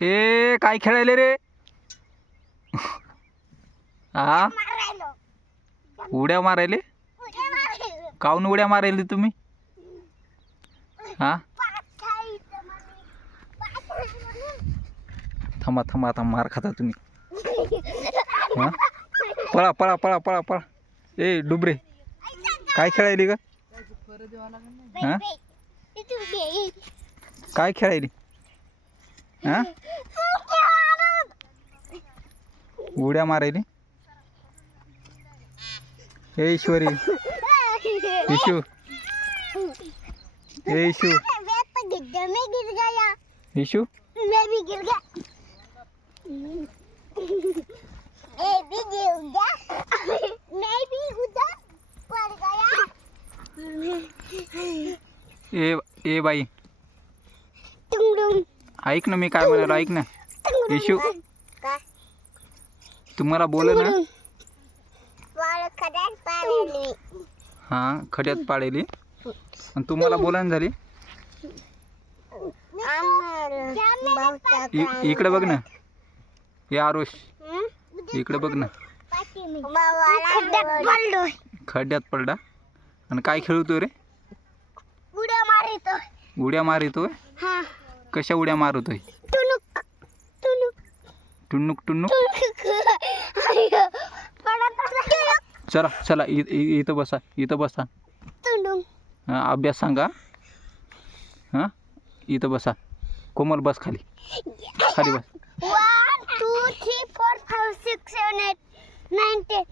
ए काय खेळायले रे? हा उड्या मारायले? काऊन उड्या मारायले तुम्ही? हा थांबा थांबा आता मार खाता तुम्ही. हा पळा पळा पळा पळा पळा. ए डुबरे काय खेळायली का? हा काय खेळायली? हा उड्या मारायली? ए ईश्वरी ईशू ए ईशू ईशू मैं भी गिर गया। मैं भी गिर गया। मैं भी उधर पड़ गया। ए बाई टुंगडुंग ऐक ना मी काय म्हणालो ऐक ना. ईशू तुम्हाला बोल ना. हा खड्यात पाडेली आणि तुम्हाला बोलायला झाली. इकडे बघ ना. ये आरुष इकडे बघ ना. खड्ड्यात पडला आणि काय खेळतोय रे? उड्या मारितो. उड्या मारितोय? हा कशा उड्या मारतोय? टुनुक टुनुक टुन्नुक टुन्नुक. टुनुक चला चला इथं बसा इथं बसा. टुनुक हा अभ्यास सांगा. हां इथं बसा. कोमल बस खाली खाली बस. 1 2 3 4 5 6 7 8 9 10.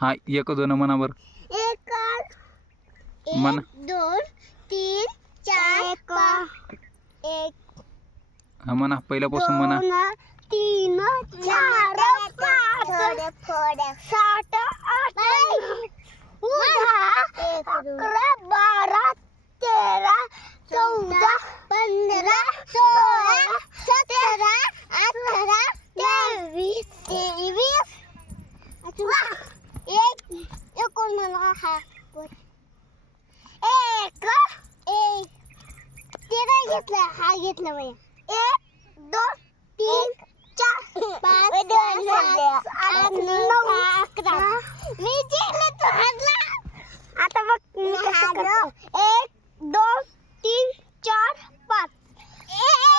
हा एक दोन म्हणा बरं. 1 म्हणा. 2 3 4 5 1 हा म्हणा पहिल्यापासून म्हणा. 3 4 5 7 8 11 12 13 14 15 16 17 18 19 एक कोण म्हणा. हा एक ते नाही घेतला. हा घेतला बाई. 1 2 3 4 5 6 7 8 9 11. मी जिंकले तू हरला. आता बघ मी कसं करतो. 1 2 3 4 5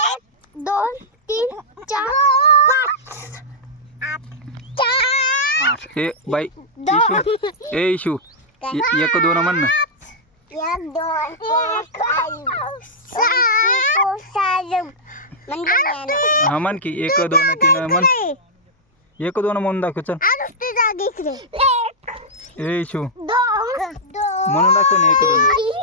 1 2 3 4 5 ए बाई इशू ए इशू एक दोन म्हण ना. 1 2 3 4 हा म्हण की 1 2 3 म्हण. 1 2 म्हणून दाखव चल. जागी इकडे. 1 ए इशू 2 म्हणून दाखव ना 1 2.